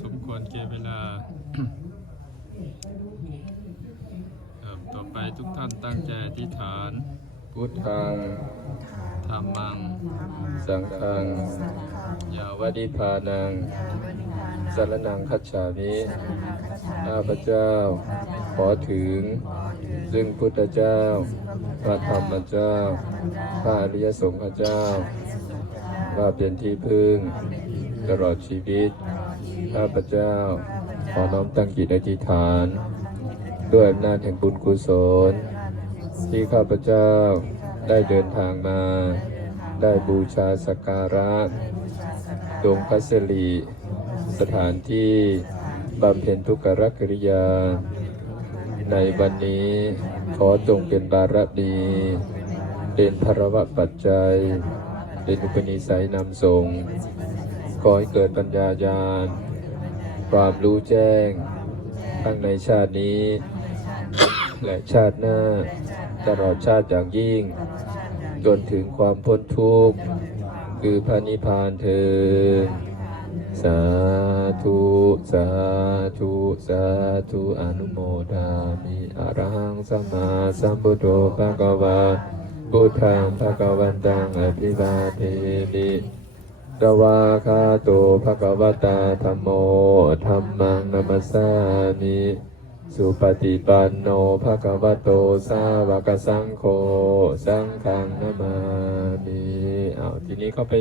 สมควรเก็บเวลาครับต่อไปทุกท่านตั้งใจอธิษฐาน พุทธังธรรมัง สังฆัง ยาววดิพานังสรนังคัจฉามิข้าพเจ้า ขอถึง ซึ่งพุทธเจ้า พระธรรมเจ้า พระอริยสงฆ์เจ้า ว่าเป็นที่พึ่งตลอดชีวิต ข้าพเจ้าขอน้อมตั้งจิตอธิษฐาน ด้วยอำนาจแห่งบุญกุศล ที่ข้าพเจ้าได้เดินทางมา ได้บูชาสักการะดวงพัสลีสถานที่บำเพ็ญทุกขกริยา ในวันนี้ขอจงเป็นบารดี เป็นภระวะปัจจัย เป็นอุปนิสัยนำส่ง ขอให้เกิดปัญญาญาณ ความรู้แจ้ง ทั้งในชาตินี้ และชาติหน้า ตลอดชาติอย่างยิ่ง จนถึงความพ้นทุกข์ คือพระนิพพานเถิดสาธุ สาธุ สาธุ อนุโมทามิอรหังสัมมาสัมพุทโธภะคะวาพุทธังภะคะวันตังอภิวาเทมิ กวาคาโตภะคะวตาธัมโมธรรมังนัมสามิสุปฏิปันโนภะคะวะโตสาวกสังโฆสังฆังนามามิเอาทีนี้เข้าไป